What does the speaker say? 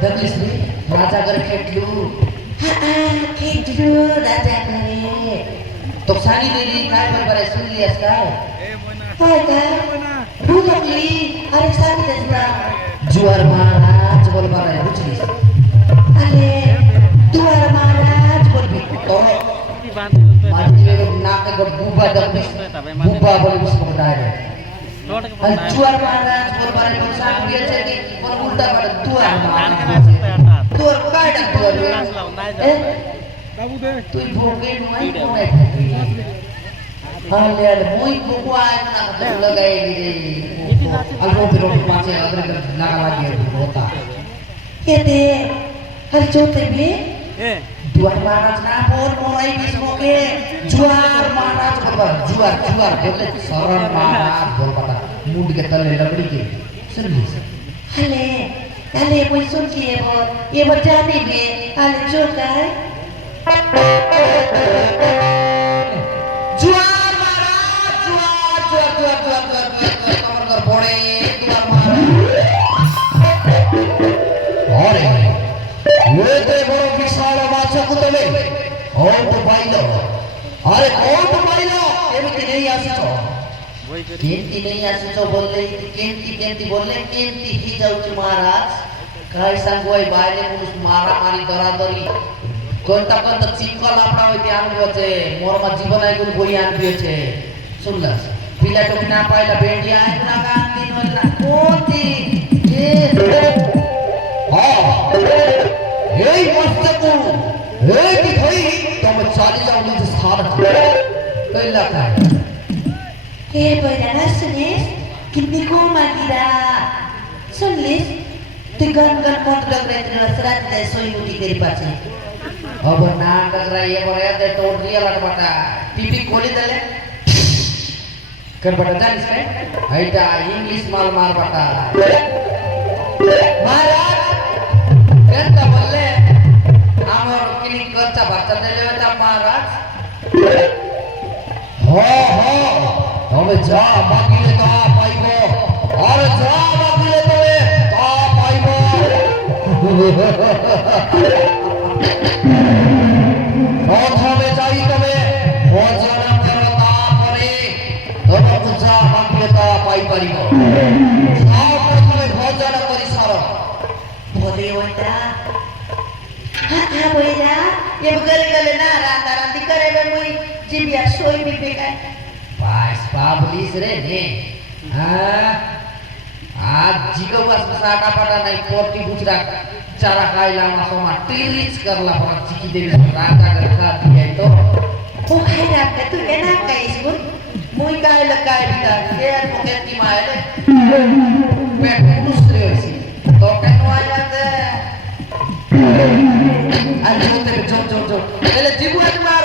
Douglas ni raja gar ketlu. Ketlu raja gare. Tok sani diri kai berbara sunli askai. Hai kai. Bulakli hari sani desna. Juar Maharaj bol bara buchlis. Ale juar Maharaj bol bito. Mati me nak ke buba Douglas. Buba bol bis pagdare. Juar Maharaj bol bara tok sani dia jadi udah pada tuan tuan kaya dah tuan tu ibu ke mai mai hal ada moi kuat nak lagai di algo pero pace agar nak lagi होता kete hal jote be Juar Maharaj na pun mulai bismoke Juar Maharaj juar boleh saran Maharaj berkata mund ke tale lagdi ke serius Hale कोई सुन के ये बजाने में हाले जो काय जुआर महाराज जुआर कमर कर पड़े जुआर महाराज अरे ये तो बड़ो विशाल माछा कुतबे और तो पाइलो अरे और तो पाइलो एमिति नहीं आसीछो केंती नहीं आसीछो बोलले केंती बोलले केंती ही जाउछु महाराज काय सांगोय बायले पुरुष मारा मारी दरादरी कोणता चिपकल आपणा होय ते आनबो छे मोरमा जीवन आइगुन बोई आनबियो छे सुनलास पिला टोपी ना पाइला बेंडिया आइना कान दिन वला कोती ए हां एई मस्तकु ए की थई तुम चाली जाओ निज स्थान कैला काय ए बहिना सुनिस कितनी को मागिरा सुनलिस Tigan kontrak dengan serat dari soi uti dari pace. अब नाटक रही है बोले ते तोड़ दिया लड़ बटा टीवी खोली दले कर बटा जान इसमें हाइटा इंग्लिश माल मार बटा महाराज कहता बोले आमर किनी करता बच्चा दले बेटा महाराज हो हमें जा बाकी ले तो पाइबो और जा बाकी ले तो प्रथमे जाई तबे भोजन करता परे तब पूजा मंगलता पाई परिबो प्रथमे भोजन करि सार बोले वटा हा बोइरा ये गले ना रांदी करे बे मुई जिबिया सोई बिबे काय पास पाबलिस रे ने आज जिगो बस साटा पटा नहीं पोटी गुजरा चारा खाइला मासोमा टिरिच करला पर चिकी देवी राजा कर खा दिए तो ओ खाइला के तू एना काइस गुन मुई काय लकाय बिता के पोकेटी मायले पेट पुस्त्रे होसी तो केनो आया ते आज होते जो एले जीबु आत्मा